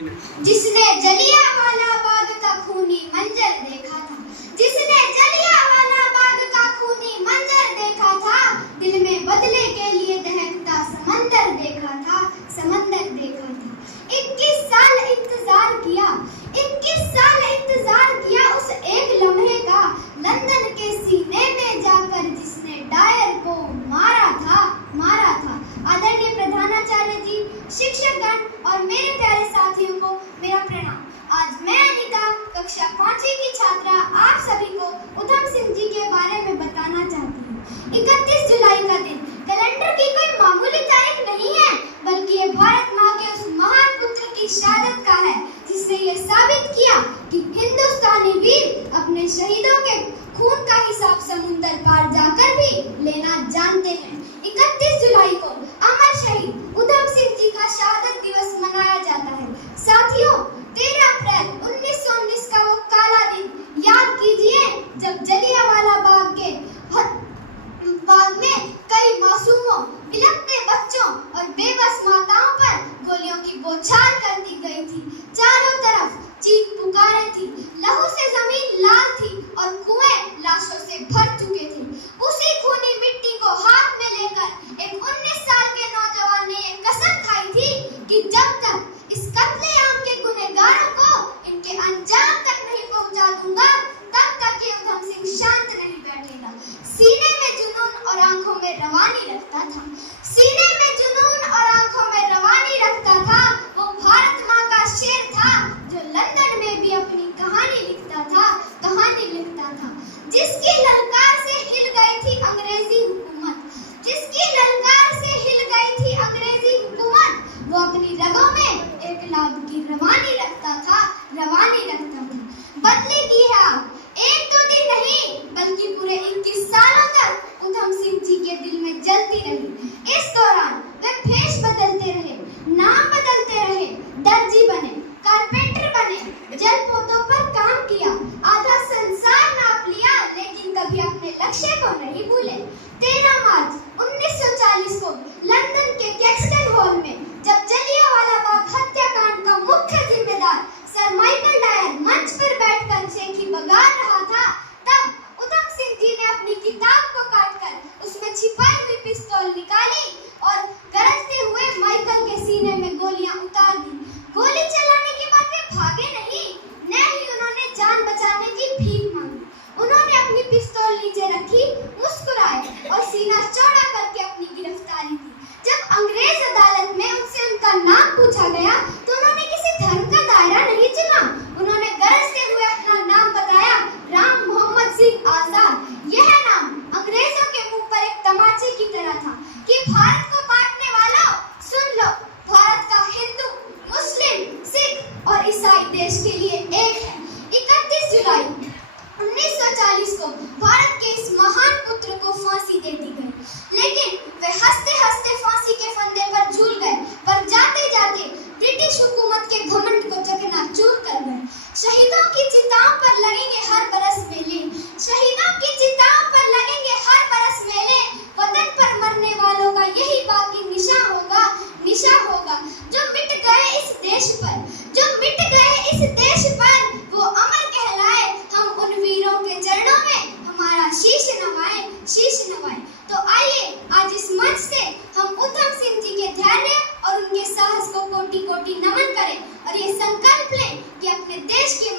जिसने जलियांवाला बाग का खूनी मंजर देखा था, जिसने जलियांवाला बाग का खूनी मंजर देखा था, दिल में बदले के लिए दहकता समंदर देखा था, समंदर देखा था। 21 साल इंतजार किया, 21 साल इंतजार किया उस एक लम्हे का, लंदन के सीने में जाकर जिसने डायर को मारा था, मारा था। आदरणीय प्रधानाचार्य जी, शिक्षकगण और मेरे प्यारे साथियों को मेरा प्रणाम। आज मैं अनिता, कक्षा 5वीं की छात्रा, आप सभी को उधम सिंह जी के बारे में बताना चाहती हूँ। 31 जुलाई का दिन कैलेंडर की कोई मामूली तारीख नहीं है, बल्कि ये भारत माँ के उस महान पुत्र की शहादत का है, जिसने ये साबित किया कि हिंदुस्तानी वीर अपने शहीदों के खून का हिसाब समुंदर पार जाकर भी लेना जानते हैं। 31 जुलाई को अमर शहीद उधम सिंह जी का शहादत दिवस मनाया जाता है। साथियों, 13 अप्रैल 1919 का वो काला दिन याद कीजिए, जब जलियांवाला बाग में कई मासूमों, बिलखते बच्चों और बेबस माताओं पर गोलियों की बौछार कर दी गई थी। चारों तरफ चीख पुकारें थी, लहू से जमीन लाल थी और कुएं लाशों से भर चुके थे। उसी खूनी मिट्टी को हाथ में लेकर एक 19 साल के नौजवान ने ये कसम खाई थी कि जब तक इस कत्लेआम के गुनहगारों को इनके अंजाम तक नहीं पहुंचा दूंगा, तब तक ये उधम सिंह शांत नहीं बैठेगा। सीने में जुनून और आंखों में रवानी रखता था, सीने में जुनून और आंखों में रवानी रखता था। वो भारत माँ का शेर था, जो लंदन में भी अपनी कहानी लिखता था, कहानी लिखता था। जिसकी ललकार से हिल गई थी अंग्रेजी हुकूमत, जिसकी ललकार से हिल गई थी अंग्रेजी हुकूमत, वो अपनी रगों में एक लाभ की रवानी रखता था, रवानी रखता था। बदले की है आप, एक दो दिन नहीं बल्कि पूरे 21 सालों तक उधम सिंह जी के दिल में जलती रही। इस दौरान वे भेष बदलते रहे, नाम बदलते रहे, दर्जी बने, कारपेंटर बने, जलपोतों पर काम किया, आधा संसार नाप लिया, लेकिन कभी अपने लक्ष्य को नहीं भूले। 13 मार्च 1940 को लंदन के कैक्सटन हॉल में जब जलियांवाला बाग हत्याकांड का मुख्य जिम्मेदार सर माइकल डायर मंच पर बैठकर चेखी बगा रहा था, तब उधम सिंह जी ने अपनी किताब को काटकर उसमें छिपाई हुई पिस्तौल निकाली और गरजते हुए माइकल के सीने में गोलियां उतार दी। गोली चलाने के बाद वे भागे नहीं, न ही उन्होंने जान बचाने की भीख मांगी। उन्होंने अपनी पिस्तौल नीचे रखी, मुस्कुराए और सीना चौड़ा करके अपनी गिरफ्तारी दी। जब अंग्रेज अदालत में उनसे उनका नाम पूछा गया, तो उन्होंने किसी धर्म का दायरा नहीं चुना। उन्होंने गरजते हुए अपना नाम बताया, राम मोहम्मद सिंह आजाद। यह नाम अंग्रेजों के मुंह पर एक तमाचे की तरह था कि भारत को बांटने वालों, सुन लो, भारत का हिंदू, मुस्लिम, सिख और ईसाई देश के लिए एक है। 31 जुलाई 1940 को भारत के इस महान पुत्र को फांसी दे दी गई, लेकिन वे हंसते हंसते फांसी के फंदे पर झूल गए, पर जाते जाते ब्रिटिश हुकूमत के घमंड को चकनाचूर कर गए। शहीदों की चिताओं पर लगेंगे हर बरस मेले, शहीदों की चिताओं पर लगेंगे हर बरस मेले। वतन पर मरने वालों का यही बाकी निशा होगा, निशा होगा। जो मिट गए इस देश पर, जो मिट गए इस देश पर, वो अमर कहलाए। हम उन वीरों के चरणों में हमारा शीश नवाएं, शीश नवाएं। तो आइए आज इस मंच से हम उधम सिंह जी के धैर्य और उनके साहस को कोटि कोटि नमन करें और ये संकल्प लें कि अपने देश के